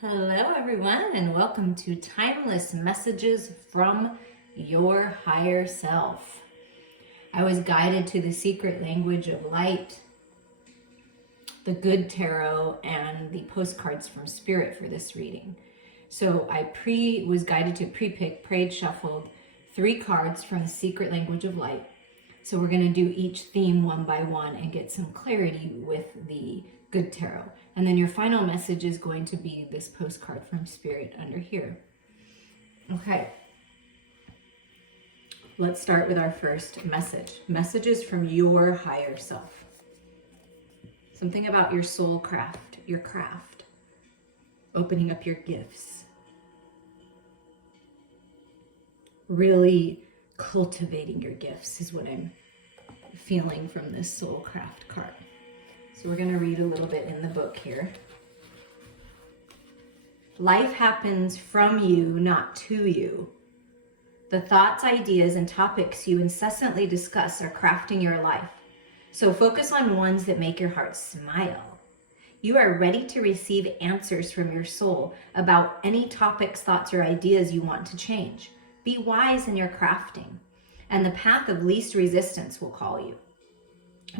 Hello, everyone, and welcome to Timeless Messages from Your Higher Self. I was guided to the secret language of light, the good tarot, and the postcards from Spirit for this reading. So I was guided to pre-pick, prayed, shuffled 3 cards from the secret language of light. So we're going to do each theme one by one and get some clarity with the good tarot. And then your final message is going to be this postcard from Spirit under here. Okay. Let's start with our first message. Messages from your higher self. Something about your soul craft, your craft. Opening up your gifts. Really cultivating your gifts is what I'm feeling from this soul craft card. So we're going to read a little bit in the book here. Life happens from you, not to you. The thoughts, ideas, and topics you incessantly discuss are crafting your life. So focus on ones that make your heart smile. You are ready to receive answers from your soul about any topics, thoughts, or ideas you want to change. Be wise in your crafting, and the path of least resistance will call you.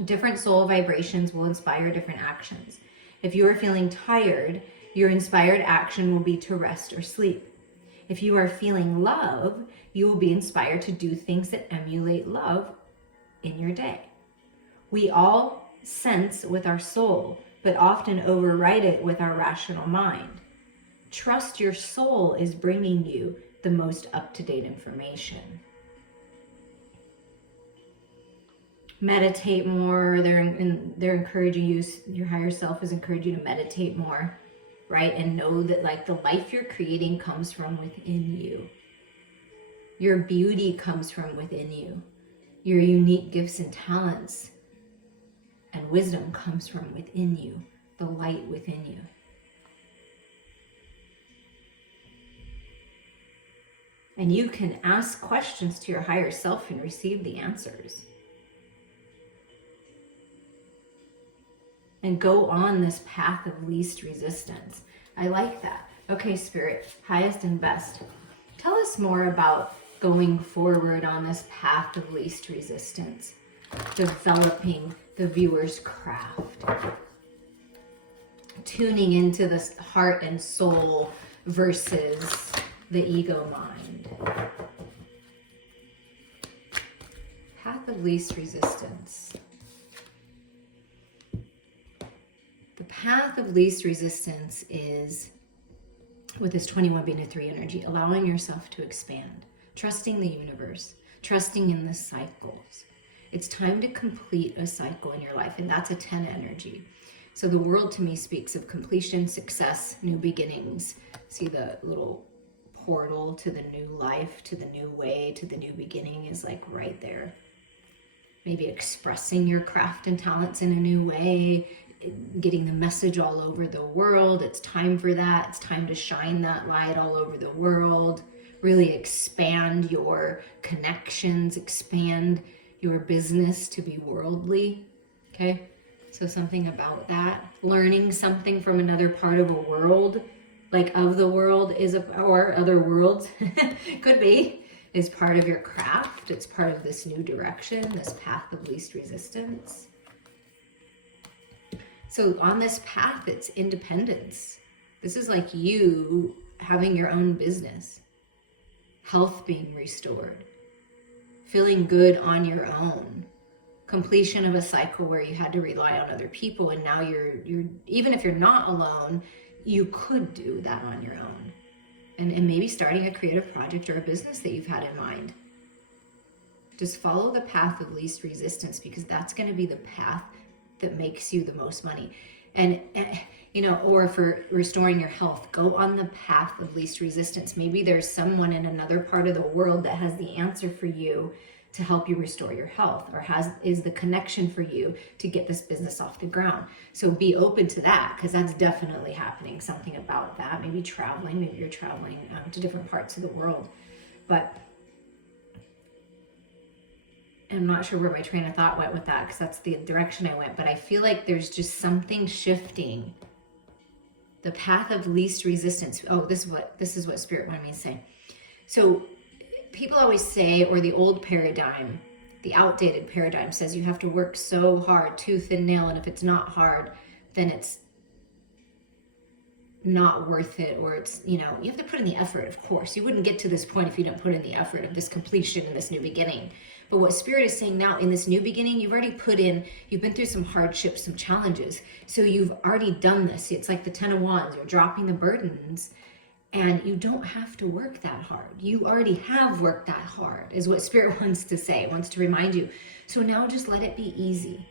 Different soul vibrations will inspire different actions. If you are feeling tired, your inspired action will be to rest or sleep. If you are feeling love, you will be inspired to do things that emulate love in your day. We all sense with our soul, but often override it with our rational mind. Trust your soul is bringing you the most up-to-date information. Meditate more. They're encouraging you, your higher self is encouraging you to meditate more, right? And know that like the life you're creating comes from within you. Your beauty comes from within you. Your unique gifts and talents and wisdom comes from within you, the light within you. And you can ask questions to your higher self and receive the answers. And go on this path of least resistance. I like that. Okay, Spirit, highest and best. Tell us more about going forward on this path of least resistance, developing the viewer's craft, tuning into the heart and soul versus the ego mind. Path of least resistance. The path of least resistance is, with this 21 being a 3 energy, allowing yourself to expand, trusting the universe, trusting in the cycles. It's time to complete a cycle in your life, and that's a 10 energy. So the world to me speaks of completion, success, new beginnings. See the little portal to the new life, to the new way, to the new beginning is like right there. Maybe expressing your craft and talents in a new way, getting the message all over the world. It's time for that. It's time to shine that light all over the world. Really expand your connections, expand your business to be worldly. Okay? So something about that. Learning something from another part of a world, like of the world, or other worlds, could be, is part of your craft. It's part of this new direction, this path of least resistance. So on this path, it's independence. This is like you having your own business, health being restored, feeling good on your own, completion of a cycle where you had to rely on other people, and now you're even if you're not alone, you could do that on your own, and maybe starting a creative project or a business that you've had in mind. Just follow the path of least resistance, because that's going to be the path that makes you the most money. And or for restoring your health, go on the path of least resistance. Maybe there's someone in another part of the world that has the answer for you to help you restore your health, or is the connection for you to get this business off the ground. So be open to that, because that's definitely happening. Something about that. Maybe traveling. Maybe you're traveling to different parts of the world. But I'm not sure where my train of thought went with that, because that's the direction I went. But I feel like there's just something shifting The path of least resistance. Oh, this is what Spirit wanted me to say. So people always say, or the old paradigm, the outdated paradigm says you have to work so hard, tooth and nail, and if it's not hard, then it's not worth it, or it's, you have to put in the effort. Of course, you wouldn't get to this point if you don't put in the effort of this completion and this new beginning. But what Spirit is saying now, in this new beginning, you've already you've been through some hardships, some challenges. So you've already done this. It's like the 10 of Wands, you're dropping the burdens, and you don't have to work that hard. You already have worked that hard, is what Spirit wants to say, wants to remind you. So now just let it be easy.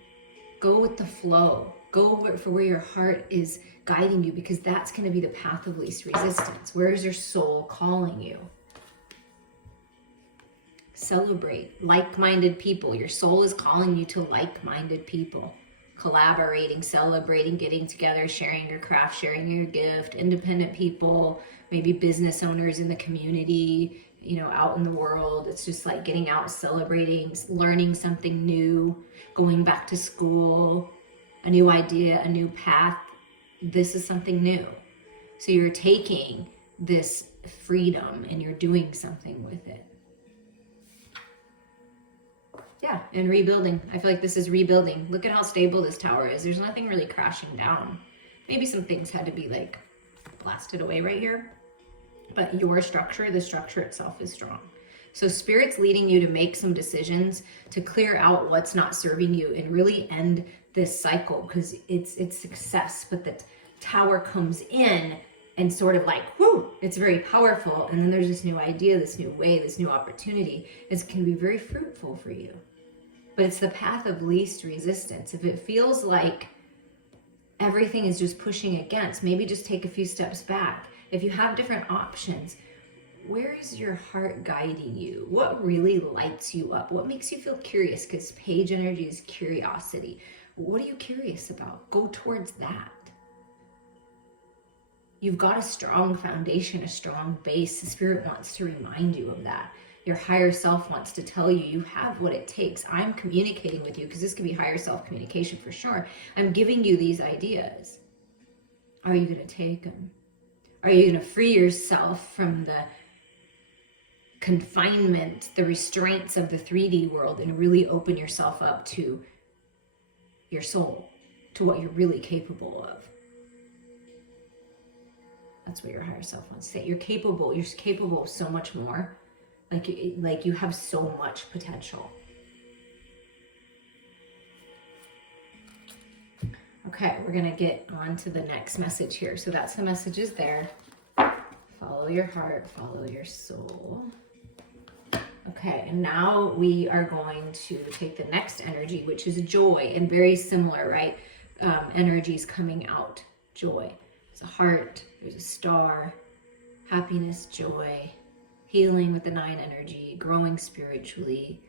Go with the flow. Go for where your heart is guiding you, because that's going to be the path of least resistance. Where is your soul calling you? Celebrate like-minded people. Your soul is calling you to like-minded people. Collaborating, celebrating, getting together, sharing your craft, sharing your gift, independent people, maybe business owners in the community, out in the world. It's just like getting out, celebrating, learning something new, going back to school, a new idea, a new path. This is something new. So you're taking this freedom and you're doing something with it. Yeah, and rebuilding. I feel like this is rebuilding. Look at how stable this tower is. There's nothing really crashing down. Maybe some things had to be like blasted away right here. But your structure, the structure itself is strong. So Spirit's leading you to make some decisions to clear out what's not serving you and really end this cycle, because it's success. But the tower comes in and sort of like, whoo, it's very powerful. And then there's this new idea, this new way, this new opportunity. It can be very fruitful for you. But it's the path of least resistance. If it feels like everything is just pushing against, maybe just take a few steps back. If you have different options, where is your heart guiding you? What really lights you up? What makes you feel curious? Because page energy is curiosity. What are you curious about? Go towards that. You've got a strong foundation, a strong base. The Spirit wants to remind you of that. Your higher self wants to tell you, you have what it takes. I'm communicating with you, because this can be higher self communication for sure. I'm giving you these ideas. Are you going to take them? Are you going to free yourself from the confinement, the restraints of the 3D world, and really open yourself up to your soul, to what you're really capable of? That's what your higher self wants to say. You're capable of so much more. Like you have so much potential. Okay, we're going to get on to the next message here. So that's the messages there. Follow your heart, follow your soul. Okay, and now we are going to take the next energy, which is joy, and very similar, right? Energies coming out. Joy. There's a heart, there's a star, happiness, joy, healing with the 9 energy, growing spiritually,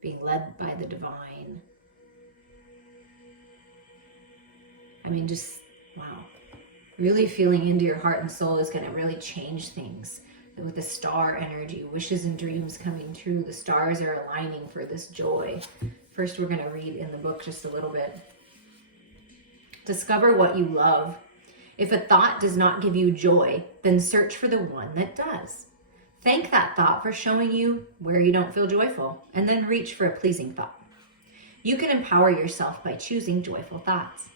being led by the divine. I mean, just, wow. Really feeling into your heart and soul is going to really change things. With the star energy, wishes and dreams coming true. The stars are aligning for this joy. First, we're going to read in the book just a little bit. Discover what you love. If a thought does not give you joy, then search for the one that does. Thank that thought for showing you where you don't feel joyful, and then reach for a pleasing thought. You can empower yourself by choosing joyful thoughts.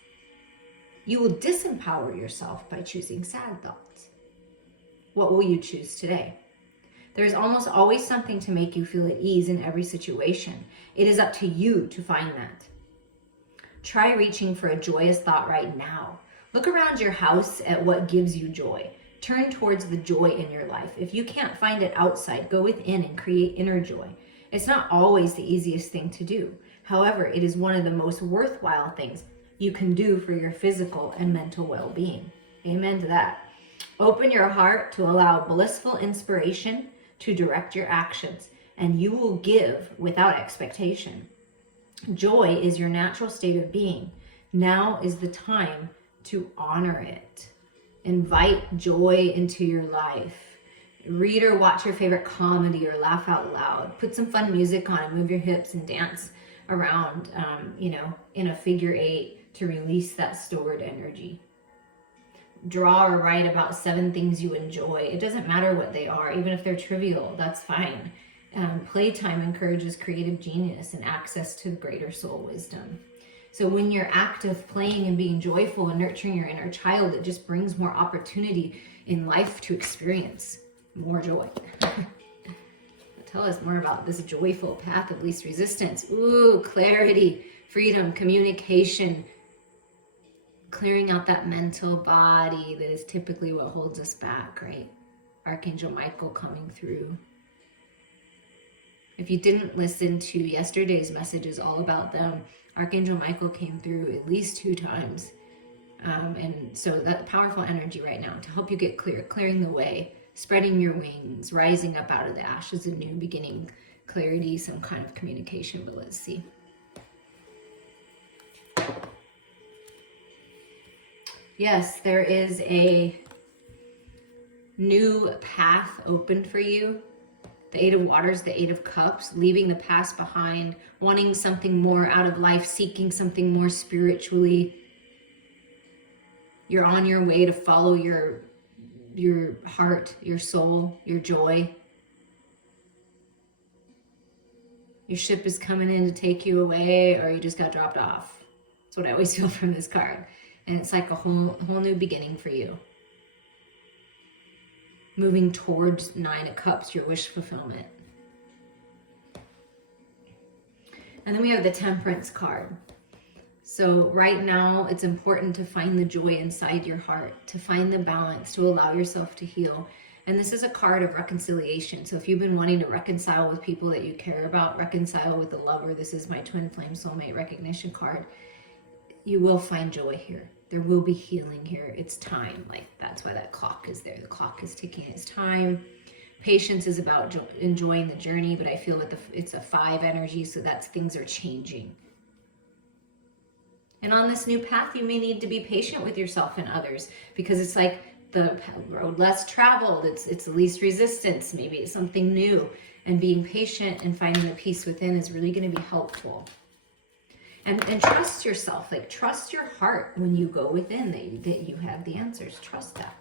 You will disempower yourself by choosing sad thoughts. What will you choose today? There is almost always something to make you feel at ease in every situation. It is up to you to find that. Try reaching for a joyous thought right now. Look around your house at what gives you joy. Turn towards the joy in your life. If you can't find it outside, go within and create inner joy. It's not always the easiest thing to do. However, it is one of the most worthwhile things you can do for your physical and mental well-being. Amen to that. Open your heart to allow blissful inspiration to direct your actions, and you will give without expectation. Joy is your natural state of being. Now is the time to honor it. Invite joy into your life. Read or watch your favorite comedy or laugh out loud. Put some fun music on and move your hips and dance around, in a figure 8 to release that stored energy. draw or write about 7 things you enjoy. It doesn't matter what they are, even if they're trivial, that's fine. Playtime encourages creative genius and access to greater soul wisdom. So when you're active, playing and being joyful and nurturing your inner child, it just brings more opportunity in life to experience more joy. Tell us more about this joyful path of least resistance. Ooh, clarity, freedom, communication, clearing out that mental body that is typically what holds us back, right? Archangel Michael coming through. If you didn't listen to yesterday's messages all about them, Archangel Michael came through at least 2 times. And so that powerful energy right now to help you get clear, clearing the way, spreading your wings, rising up out of the ashes, a new beginning, clarity, some kind of communication. But let's see. Yes, there is a new path open for you. The 8 of Waters, the 8 of Cups, leaving the past behind, wanting something more out of life, seeking something more spiritually. You're on your way to follow your heart, your soul, your joy. Your ship is coming in to take you away, or you just got dropped off. That's what I always feel from this card. And it's like a whole new beginning for you. Moving towards 9 of Cups, your wish fulfillment. And then we have the Temperance card. So right now, it's important to find the joy inside your heart, to find the balance, to allow yourself to heal. And this is a card of reconciliation. So if you've been wanting to reconcile with people that you care about, reconcile with the lover, this is my twin flame soulmate recognition card. You will find joy here. There will be healing here. It's time. Like, that's why that clock is there. The clock is ticking. It's time. Patience is about enjoying the journey, but I feel that it's a 5 energy, so that's things are changing. And on this new path, you may need to be patient with yourself and others, because it's like the road less traveled. It's the least resistance. Maybe it's something new. And being patient and finding the peace within is really going to be helpful. And trust yourself, like trust your heart when you go within that you have the answers. Trust that.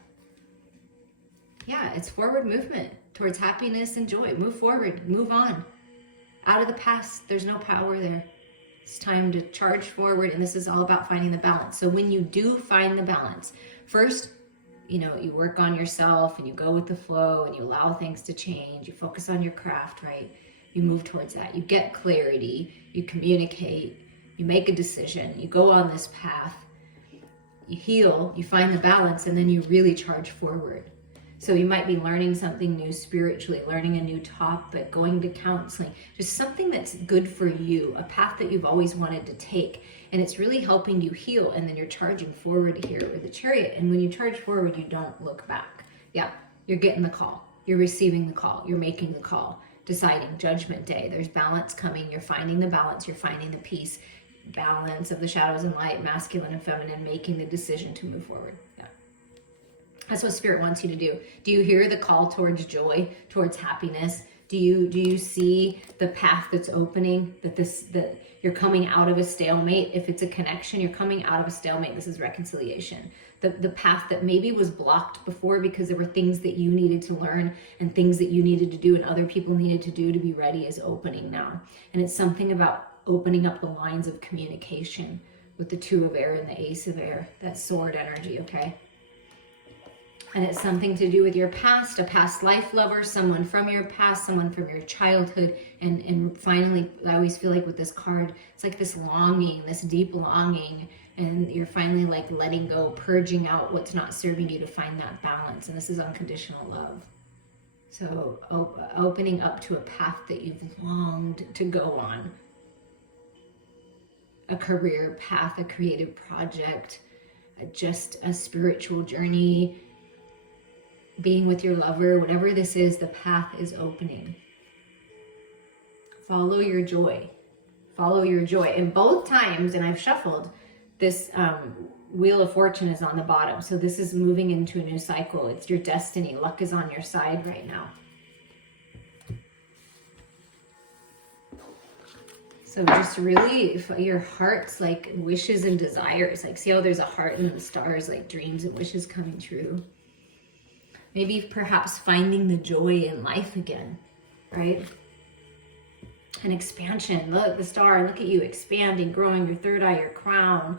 Yeah, it's forward movement towards happiness and joy. Move forward, move on. Out of the past, there's no power there. It's time to charge forward, and this is all about finding the balance. So when you do find the balance, first, you work on yourself and you go with the flow and you allow things to change. You focus on your craft, right? You move towards that. You get clarity, you communicate, you make a decision, you go on this path, you heal, you find the balance, and then you really charge forward. So you might be learning something new spiritually, learning a new topic, going to counseling, just something that's good for you, a path that you've always wanted to take. And it's really helping you heal. And then you're charging forward here with the Chariot. And when you charge forward, you don't look back. Yeah, you're getting the call. You're receiving the call. You're making the call. Deciding, Judgment Day. There's balance coming. You're finding the balance. You're finding the peace. Balance of the shadows and light, masculine and feminine, making the decision to move forward. Yeah. That's what Spirit wants you to do. Do you hear the call towards joy, towards happiness? Do you see the path that's opening, that you're coming out of a stalemate? If it's a connection, you're coming out of a stalemate. This is reconciliation. The path that maybe was blocked before because there were things that you needed to learn and things that you needed to do and other people needed to do to be ready is opening now. And it's something about opening up the lines of communication with the 2 of air and the Ace of air, that sword energy, okay? And it's something to do with your past, a past life lover, someone from your past, someone from your childhood. And finally, I always feel like with this card, it's like this longing, this deep longing, and you're finally like letting go, purging out what's not serving you to find that balance. And this is unconditional love. So opening up to a path that you've longed to go on. A career path, a creative project, just a spiritual journey, being with your lover, whatever this is, the path is opening. Follow your joy. Follow your joy. And both times, and I've shuffled, this Wheel of Fortune is on the bottom. So this is moving into a new cycle. It's your destiny. Luck is on your side right now. So just really, your heart's like wishes and desires, like see how there's a heart in the stars, like dreams and wishes coming true. Maybe perhaps finding the joy in life again, right? An expansion. Look, the star, look at you expanding, growing your third eye, your crown,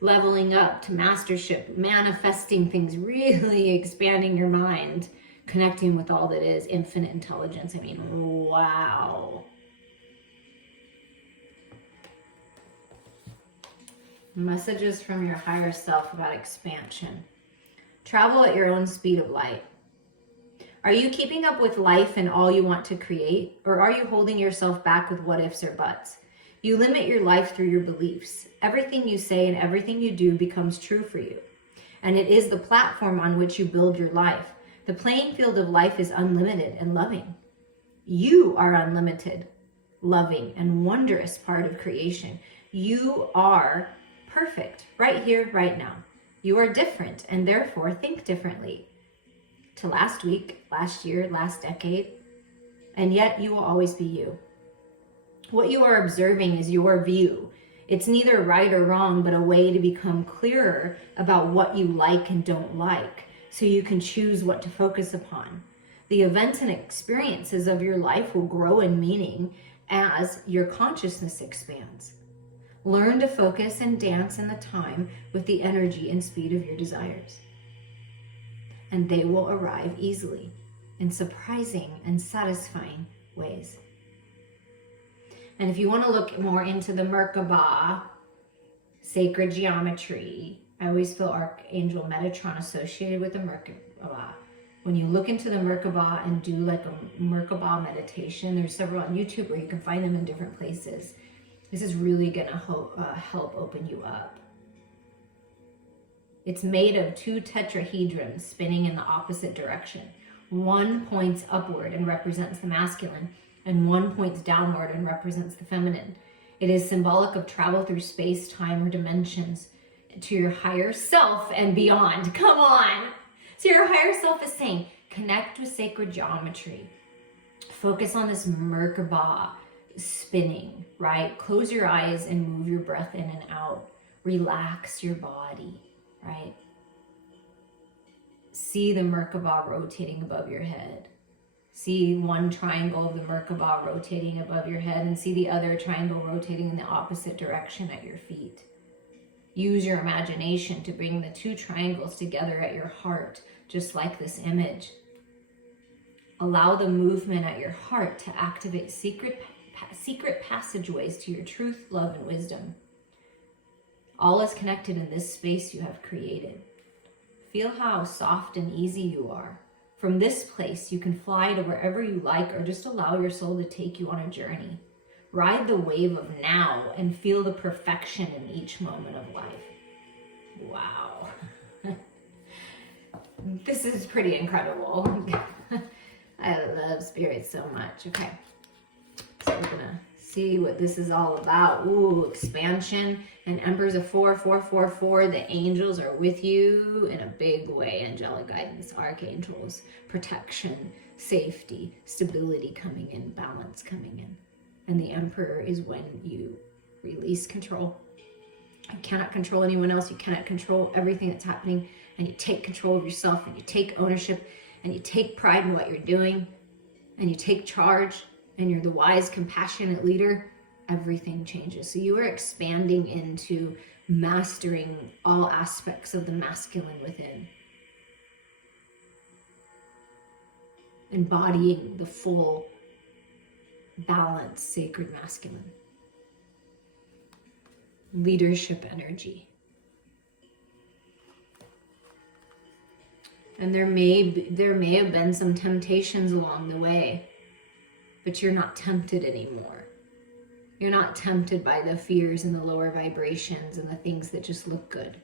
leveling up to mastership, manifesting things, really expanding your mind, connecting with all that is infinite intelligence. I mean, wow. Messages from your higher self about expansion. Travel at your own speed of light. Are you keeping up with life and all you want to create? Or are you holding yourself back with what ifs or buts? You limit your life through your beliefs. Everything you say and everything you do becomes true for you. And it is the platform on which you build your life. The playing field of life is unlimited and loving. You are unlimited, loving, and wondrous part of creation. You are perfect right here, right now. You are different and therefore think differently to last week, last year, last decade, and yet you will always be you. What you are observing is your view. It's neither right or wrong, but a way to become clearer about what you like and don't like, so you can choose what to focus upon. The events and experiences of your life will grow in meaning as your consciousness expands. Learn to focus and dance in the time with the energy and speed of your desires. And they will arrive easily in surprising and satisfying ways. And if you want to look more into the Merkaba, sacred geometry, I always feel Archangel Metatron associated with the Merkaba. When you look into the Merkaba and do like a Merkaba meditation, there's several on YouTube where you can find them in different places. This is really going to help open you up. It's made of 2 tetrahedrons spinning in the opposite direction. One points upward and represents the masculine, and one points downward and represents the feminine. It is symbolic of travel through space, time, or dimensions to your higher self and beyond. Come on! So your higher self is saying, connect with sacred geometry. Focus on this Merkaba spinning, right? Close your eyes and move your breath in and out. Relax your body. Right? See the Merkaba rotating above your head. See one triangle of the Merkaba rotating above your head and see the other triangle rotating in the opposite direction at your feet. Use your imagination to bring the 2 triangles together at your heart, just like this image. Allow the movement at your heart to activate secret passageways to your truth, love, and wisdom. All is connected in this space you have created. Feel how soft and easy you are. From this place, you can fly to wherever you like or just allow your soul to take you on a journey. Ride the wave of now and feel the perfection in each moment of life. Wow. This is pretty incredible. I love spirit so much. Okay. So we're gonna see what this is all about. Ooh, expansion. And Emperor's a 4. The angels are with you in a big way. Angelic guidance, archangels, protection, safety, stability coming in, balance coming in. And the Emperor is when you release control. You cannot control anyone else. You cannot control everything that's happening. And you take control of yourself and you take ownership and you take pride in what you're doing and you take charge and you're the wise, compassionate leader. Everything changes. So you are expanding into mastering all aspects of the masculine within. Embodying the full, balanced, sacred masculine. Leadership energy. And there may have been some temptations along the way, but you're not tempted anymore. You're not tempted by the fears and the lower vibrations and the things that just look good.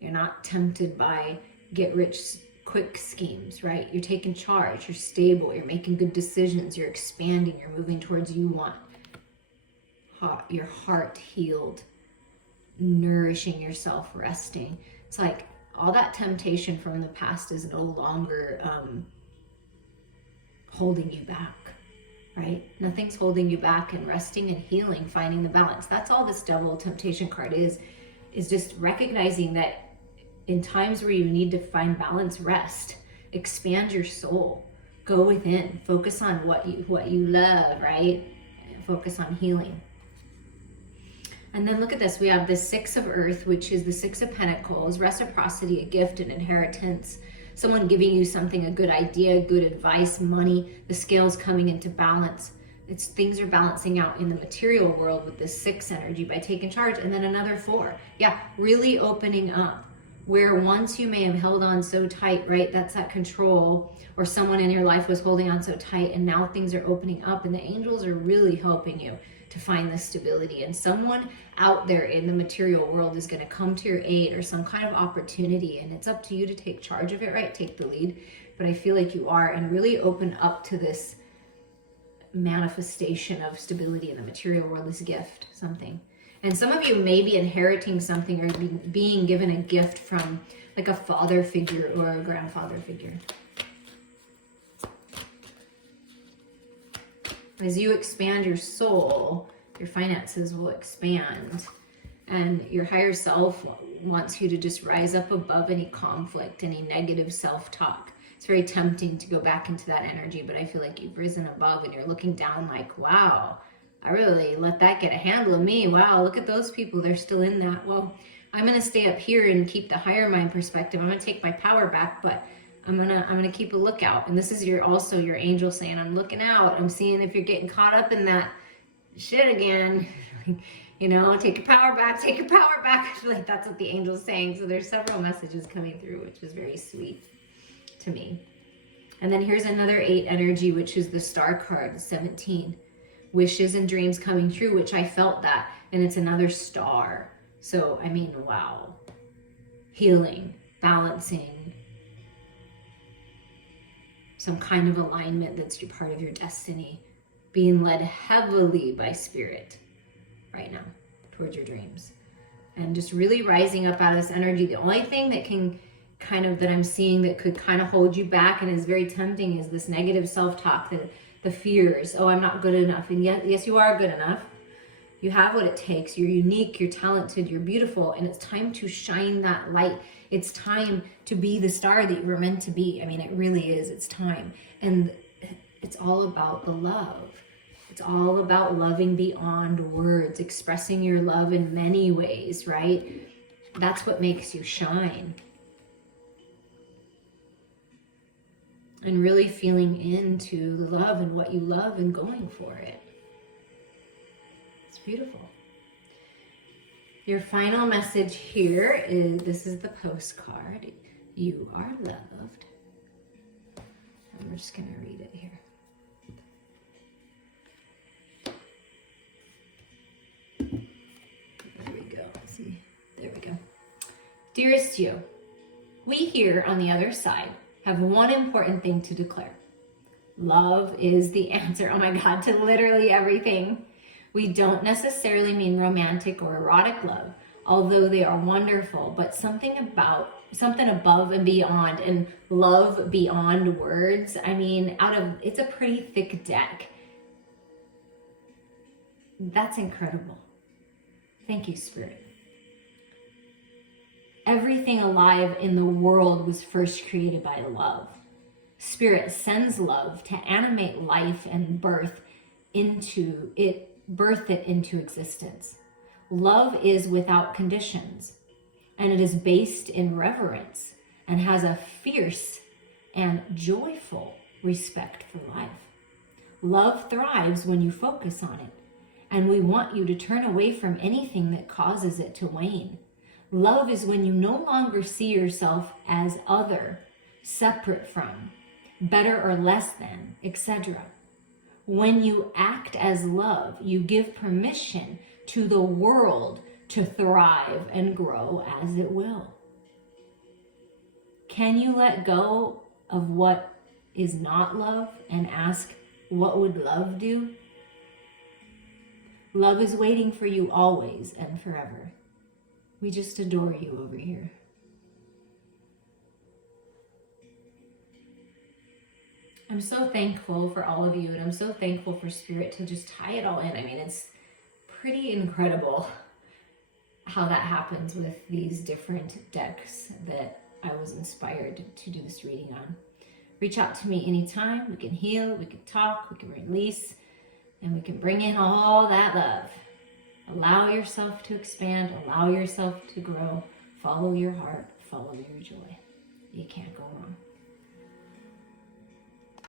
You're not tempted by get-rich-quick schemes, right? You're taking charge. You're stable. You're making good decisions. You're expanding. You're moving towards you want. Your heart healed. Nourishing yourself, resting. It's like all that temptation from the past is no longer holding you back. right? Nothing's holding you back, and resting and healing, finding the balance. That's all this Devil Temptation card is just recognizing that in times where you need to find balance, rest, expand your soul, go within, focus on what you love, right? Focus on healing. And then look at this. We have the Six of Earth, which is the Six of Pentacles, reciprocity, a gift, an inheritance, someone giving you something, a good idea, good advice, money, the scales coming into balance. It's things are balancing out in the material world with this 6 energy by taking charge. And then another 4. Yeah, really opening up. Where once you may have held on so tight, right? That's that control, or someone in your life was holding on so tight, and now things are opening up, and the angels are really helping you to find this stability. And someone out there in the material world is going to come to your aid, or some kind of opportunity, and it's up to you to take charge of it, right? Take the lead. But I feel like you are, and really open up to this manifestation of stability in the material world, this gift, something. And some of you may be inheriting something, or being given a gift from like a father figure or a grandfather figure. As you expand your soul, your finances will expand, and your higher self wants you to just rise up above any conflict, any negative self-talk. It's very tempting to go back into that energy, but I feel like you've risen above and you're looking down like, wow, I really let that get a handle of me. Wow, look at those people. They're still in that. Well, I'm going to stay up here and keep the higher mind perspective. I'm going to take my power back, but I'm going to keep a lookout. And this is also your angel saying, I'm looking out. I'm seeing if you're getting caught up in that shit again. You know, take your power back, take your power back. Like that's what the angel's saying. So there's several messages coming through, which is very sweet to me. And then here's another 8 energy, which is the star card, 17. Wishes and dreams coming true, which I felt that, and it's another star. So I mean, wow. Healing, balancing, some kind of alignment that's your part of your destiny, being led heavily by spirit right now towards your dreams, and just really rising up out of this energy. The only thing that can that I'm seeing that could kind of hold you back and is very tempting is this negative self-talk, the fears. Oh, I'm not good enough. And yes, you are good enough. You have what it takes. You're unique, you're talented, you're beautiful, and it's time to shine that light. It's time to be the star that you were meant to be. I mean, it really is. It's time. And it's all about the love. It's all about loving beyond words, expressing your love in many ways, right? That's what makes you shine. And really feeling into the love and what you love and going for it. It's beautiful. Your final message here is, this is the postcard. You are loved. I'm just going to read it here. There we go. See, there we go. Dearest you, we here on the other side have one important thing to declare. Love is the answer, oh my God, to literally everything. We don't necessarily mean romantic or erotic love, although they are wonderful, but something above and beyond, and love beyond words. I mean, it's a pretty thick deck. That's incredible. Thank you, Spirit. Everything alive in the world was first created by love. Spirit sends love to animate life and birth it into existence. Love is without conditions, and it is based in reverence and has a fierce and joyful respect for life. Love thrives when you focus on it, and we want you to turn away from anything that causes it to wane. Love is when you no longer see yourself as other, separate from, better or less than, etc. When you act as love, you give permission to the world to thrive and grow as it will. Can you let go of what is not love and ask, what would love do? Love is waiting for you always and forever. We just adore you over here. I'm so thankful for all of you, and I'm so thankful for Spirit to just tie it all in. I mean, it's pretty incredible how that happens with these different decks that I was inspired to do this reading on. Reach out to me anytime. We can heal, we can talk, we can release, and we can bring in all that love. Allow yourself to expand, allow yourself to grow. Follow your heart, follow your joy. You can't go wrong.